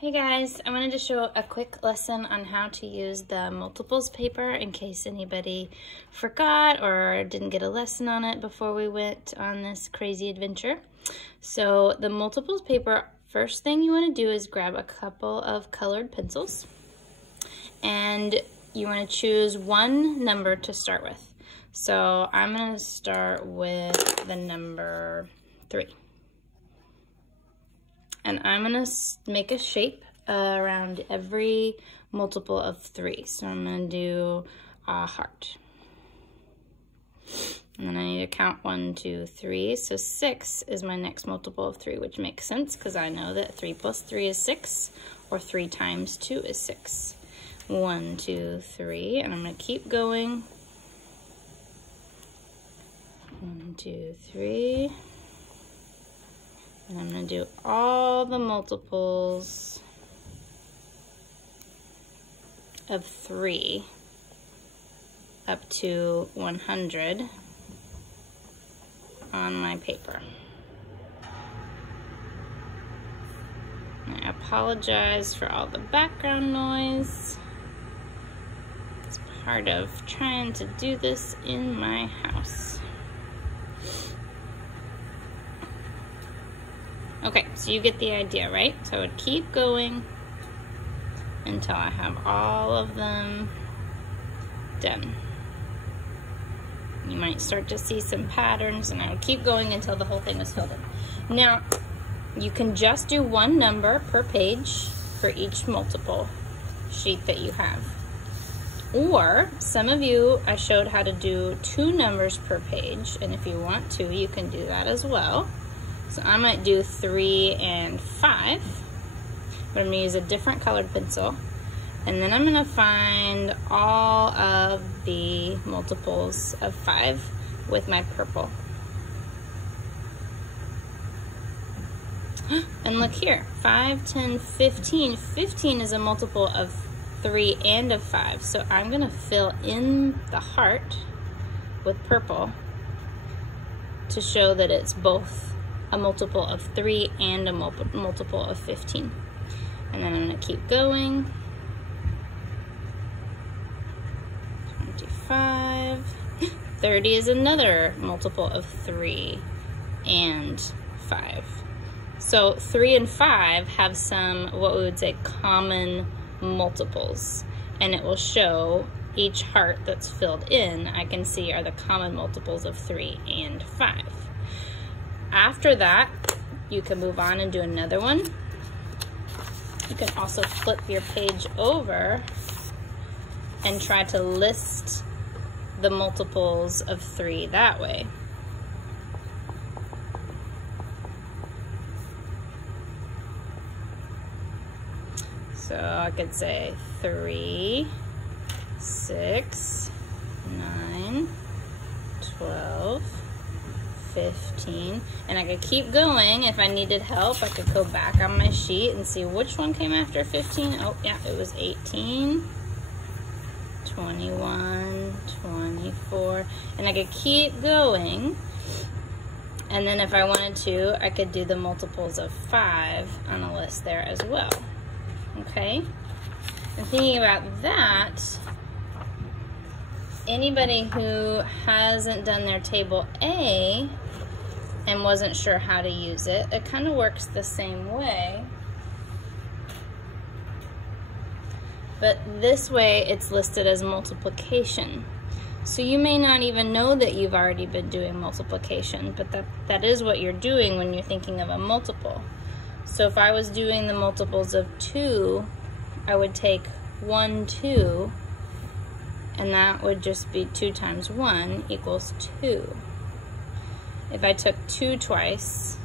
Hey guys, I wanted to show a quick lesson on how to use the multiples paper in case anybody forgot or didn't get a lesson on it before we went on this crazy adventure. So the multiples paper, first thing you want to do is grab a couple of colored pencils and you want to choose one number to start with. So I'm going to start with the number 3. And I'm going to make a shape around every multiple of 3. So I'm going to do a heart. And then I need to count 1, 2, 3. So 6 is my next multiple of 3, which makes sense because I know that 3 plus 3 is 6, or 3 times 2 is 6. 1, 2, 3, and I'm going to keep going. 1, 2, 3. And I'm going to do all the multiples of 3 up to 100 on my paper. I apologize for all the background noise. It's part of trying to do this in my house. Okay, so you get the idea, right? So I would keep going until I have all of them done. You might start to see some patterns, and I would keep going until the whole thing was filled in. Now, you can just do one number per page for each multiple sheet that you have. Or, some of you, I showed how to do 2 numbers per page, and if you want to, you can do that as well. So I might do 3 and 5, but I'm going to use a different colored pencil. And then I'm going to find all of the multiples of 5 with my purple. And look here, 5, 10, 15. 15 is a multiple of 3 and of 5. So I'm going to fill in the heart with purple to show that it's both a multiple of 3 and a multiple of 15. And then I'm going to keep going. 25. 30 is another multiple of 3 and 5. So 3 and 5 have some, what we would say, common multiples. And it will show each heart that's filled in, I can see are the common multiples of 3 and 5. After that, you can move on and do another one. You can also flip your page over and try to list the multiples of 3 that way. So I could say 3, 6, 9, 12, 15, and I could keep going. If I needed help, I could go back on my sheet and see which one came after 15. Oh yeah, it was 18, 21, 24, and I could keep going. And then if I wanted to, I could do the multiples of 5 on a list there as well. Okay, and thinking about that, anybody who hasn't done their table A and wasn't sure how to use it, it kind of works the same way. But this way it's listed as multiplication. So you may not even know that you've already been doing multiplication, but that is what you're doing when you're thinking of a multiple. So if I was doing the multiples of 2, I would take 1, 2, and that would just be 2 times 1 equals 2. If I took 2 twice,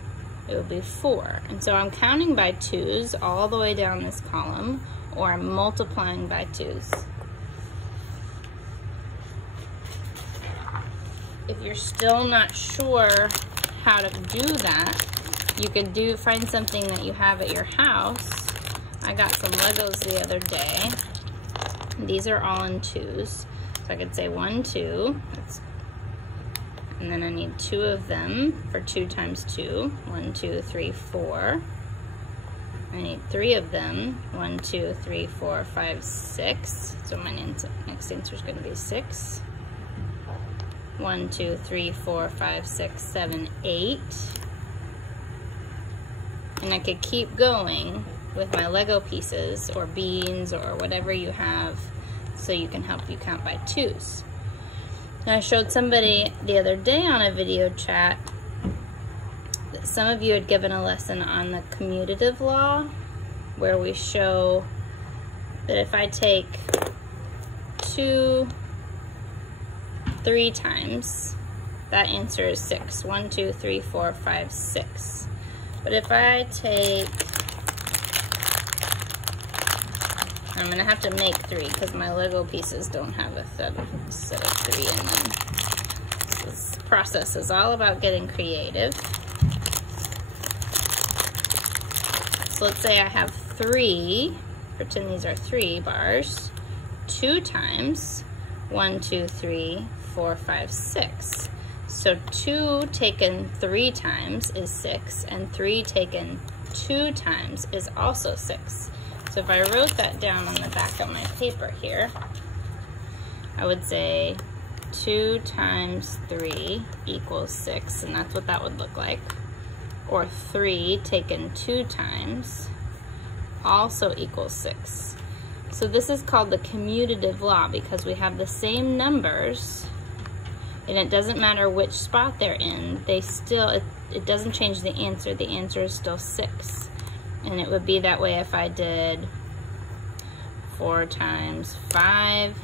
it would be 4. And so I'm counting by 2s all the way down this column, or I'm multiplying by 2s. If you're still not sure how to do that, you could find something that you have at your house. I got some Legos the other day. These are all in 2s. So I could say 1, 2. And then I need 2 of them for 2 times 2. 1, 2, 3, 4. I need 3 of them. 1, 2, 3, 4, 5, 6. So my next answer is going to be 6. 1, 2, 3, 4, 5, 6, 7, 8. And I could keep going with my Lego pieces or beans or whatever you have, so you can help you count by 2s. Now I showed somebody the other day on a video chat that some of you had given a lesson on the commutative law, where we show that if I take 2 3 times, that answer is 6. 1, 2, 3, 4, 5, 6. But if I take, I'm gonna have to make 3 because my Lego pieces don't have a set of 3 in them. So this process is all about getting creative. So let's say I have 3, pretend these are 3 bars, 2 times 1, 2, 3, 4, 5, 6. So 2 taken 3 times is 6, and 3 taken 2 times is also 6. So if I wrote that down on the back of my paper here, I would say 2 times 3 equals 6, and that's what that would look like. Or 3 taken 2 times also equals 6. So this is called the commutative law because we have the same numbers, and it doesn't matter which spot they're in, they still, it doesn't change the answer. The answer is still 6. And it would be that way if I did 4 times 5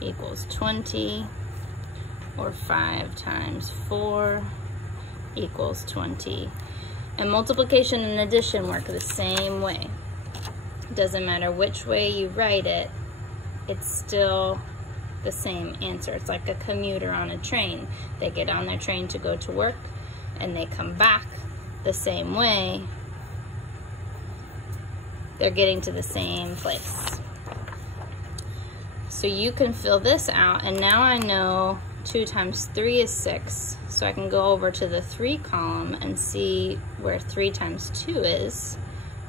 equals 20, or 5 times 4 equals 20. And multiplication and addition work the same way. It doesn't matter which way you write it, it's still the same answer. It's like a commuter on a train. They get on their train to go to work and they come back the same way. They're getting to the same place. So you can fill this out, and now I know 2 times 3 is 6, so I can go over to the 3 column and see where 3 times 2 is,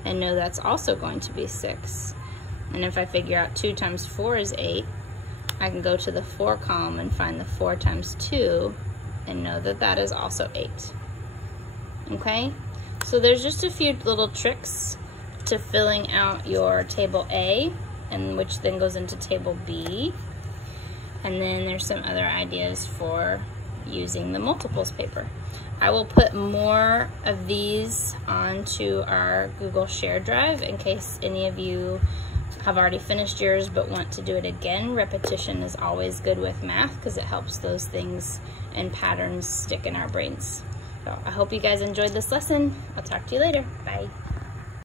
and know that's also going to be 6. And if I figure out 2 times 4 is 8, I can go to the 4 column and find the 4 times 2 and know that that is also 8. Okay? So there's just a few little tricks to filling out your table A, and which then goes into table B. And then there's some other ideas for using the multiples paper. I will put more of these onto our Google Share Drive in case any of you have already finished yours but want to do it again. Repetition is always good with math because it helps those things and patterns stick in our brains. So I hope you guys enjoyed this lesson. I'll talk to you later. Bye.